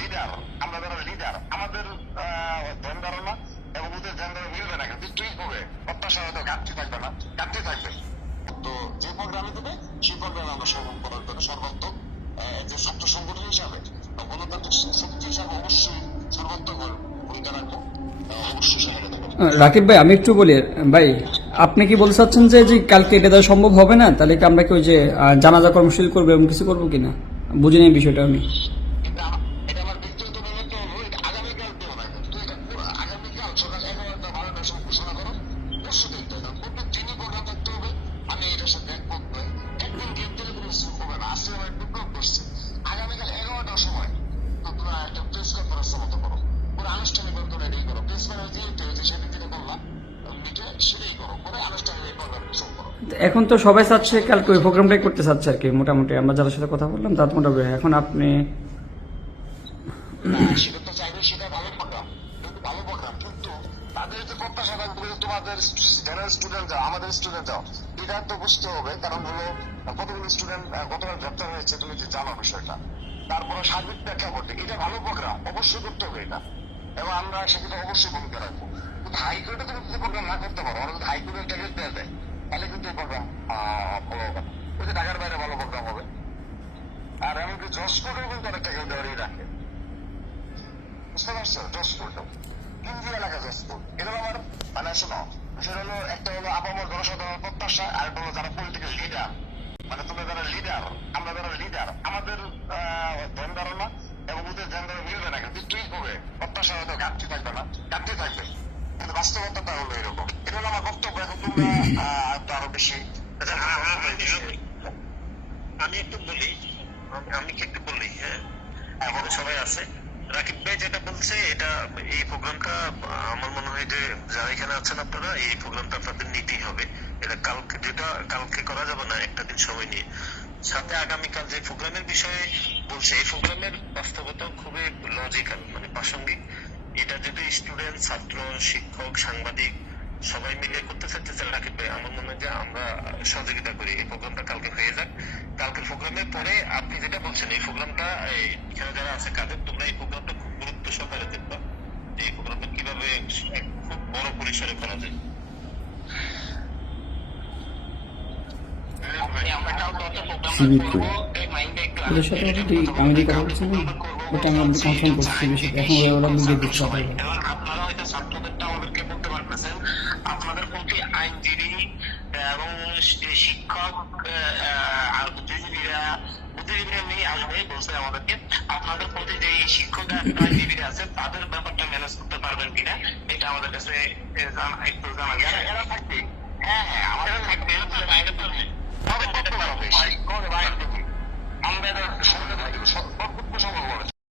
Leader, আমরা যারা leader, আমাদের ধ্যান ধারণা এবং ওদের ধ্যান ধারণা মিলবে না, কিন্তু তুই হবে প্রত্যাশা হয়তো ঘাটতি থাকবে না, ঘাটতি থাকবে। তো যে প্রোগ্রামে দেবে সেই প্রোগ্রামে আমরা সফল করার জন্য সর্বাত্মক যে ছাত্র সংগঠন হিসাবে গণতান্ত্রিক শক্তি হিসাবে অবশ্যই সর্বাত্মক ভূমিকা রাখবো, অবশ্যই সহায়তা করবো। রাকিব ভাই, আমি একটু বলি ভাই, আপনি কি বলতে চাচ্ছেন যে কালকে এটা দেওয়া সম্ভব হবে না? তাহলে কি আমরা কি ওই যে জানাজা কর্মসূচি করবো এবং কিছু করবো কিনা? বুঝিনি এই বিষয়টা আমি। এটা আমার ব্যক্তিগত নির্ণয় হলো, এটা আগামীকাল দেবো না, কিন্তু এটা আগামীকাল সকাল 11টা 12টার সময় ঘোষণা করো, পরশু দেখতে হবে, প্রত্যেক দিনই প্রোগ্রাম দেখতে হবে। আমি এটার সাথে একমত নই, একদিন গেম দিলে কোনো কিছু হবে না। আজকে আমার বিপ্লব করছে, আগামীকাল 11টার সময় তোমরা একটা প্রেস কনফারেন্স মতো করো, পুরো আনুষ্ঠানিক বন্ধন এটাই করো, প্রেস কনফারেন্স যে সেদিন যেটা বললাম মিটে সেটাই করো, পরে আনুষ্ঠানিক এই প্রোগ্রাম শুরু করো। এখন তো সবাই চাচ্ছে কালকে ওই প্রোগ্রামটাই করতে চাচ্ছে আর কি, মোটামুটি আমরা যাদের সাথে কথা বললাম তার মোটামুটি। এখন আপনি সেটা তো চাইবে, সেটা ভালো প্রোগ্রাম, কিন্তু ভালো প্রোগ্রাম, কিন্তু তাদের যে প্রত্যাশা থাকবে তোমাদের যারা স্টুডেন্ট যাও, আমাদের স্টুডেন্ট যাও, এটা তো বুঝতে হবে। কারণ হলো কতগুলো স্টুডেন্ট গতকাল গ্রেপ্তার হয়েছে, তুমি যে জানো বিষয়টা। তারপরে সার্বিক প্রেক্ষাপট, এটা ভালো প্রোগ্রাম, অবশ্যই করতে হবে এটা, এবং আমরা সেক্ষেত্রে অবশ্যই ভূমিকা রাখবো। কিন্তু হাইকোর্টে তুমি যদি প্রোগ্রাম না করতে পারো, আমরা যদি হাইকোর্টের ট্যাগেট দেওয়া যায়, তাহলে কিন্তু এই প্রোগ্রাম ভালো হবে না। ওই যে ঢাকার বাইরে ভালো প্রোগ্রাম হবে, আর এমনকি জজ কোর্টেও কিন্তু অনেক ট্যাগেট দেওয়ারই রাখে, বুঝতে পারছো? জজপুর কেন্দ্রীয় এলাকা জজপুর, এটা আমার মানে শোনো, সেটা হলো একটা হলো আপামর জনসাধারণের প্রত্যাশা, আর একটা হলো যারা পলিটিক্যাল লিডার, মানে তোমরা যারা লিডার, আমরা যারা লিডার, আমাদের ধ্যান ধারণা এবং ওদের ধ্যান ধারণা মিলবে না, কিন্তু তুই হবে প্রত্যাশা হয়তো ঘাটতি থাকবে না, ঘাটতি থাকবে, কিন্তু বাস্তবতাটা হলো এরকম। এটা হলো আমার বক্তব্য। এখন তোমরা আরো বেশি আমি একটু বলি, আমি কি একটু বলি? হ্যাঁ, আমাদের সবাই আছে। রাকিব ভাই যেটা বলছে, এটা এই প্রোগ্রামটা আমার মনে হয় যে যারা এখানে আছেন আপনারা, এই প্রোগ্রামটা আপনাদের নিতেই হবে। এটা কালকে, যেটা কালকে করা যাবে না, একটা দিন সময় নিয়ে। সাথে আগামীকাল যে প্রোগ্রামের বিষয়ে বলছে, এই প্রোগ্রামের বাস্তবতা খুবই লজিক্যাল, মানে প্রাসঙ্গিক। এটা যদি স্টুডেন্ট, ছাত্র, শিক্ষক, সাংবাদিক সবাই মিলে করতে চাইতেছে রাকিব ভাই, আমার মনে হয় যে আমরা সহযোগিতা করি, এই প্রোগ্রামটা কালকে হয়ে যাক। কালকের প্রোগ্রামের পরে আপনি যেটা বলছেন, এই প্রোগ্রামটা এখানে যারা আছে কাদের, তোমরা এই প্রোগ্রামটা খুব গুরুত্ব সহকারে দেখবা, এই প্রোগ্রামটা কিভাবে খুব বড় পরিসরে করা যায়। ওদের সাথে অলরেডি আমি কথা বলছিলাম, ওটা আমি আপনাকে কনফার্ম করছি বিষয়টা, এখন ওরা মিলিয়ে দিচ্ছে সবাই। আপনারা হয়তো ছাত্রদেরটা আমাদেরকে বলতে পারতেছেন, আপনাদের প্রতি আইনজীবী এবং শিক্ষক আর বুদ্ধিজীবীরা নিয়ে আসবে বলছে আমাদেরকে, আপনাদের প্রতি যে শিক্ষক আইনজীবীরা আছে তাদের ব্যাপারটা ম্যানেজ করতে পারবেন কিনা, এটা আমাদের কাছে একটু জানা যায়। এরা থাকবে,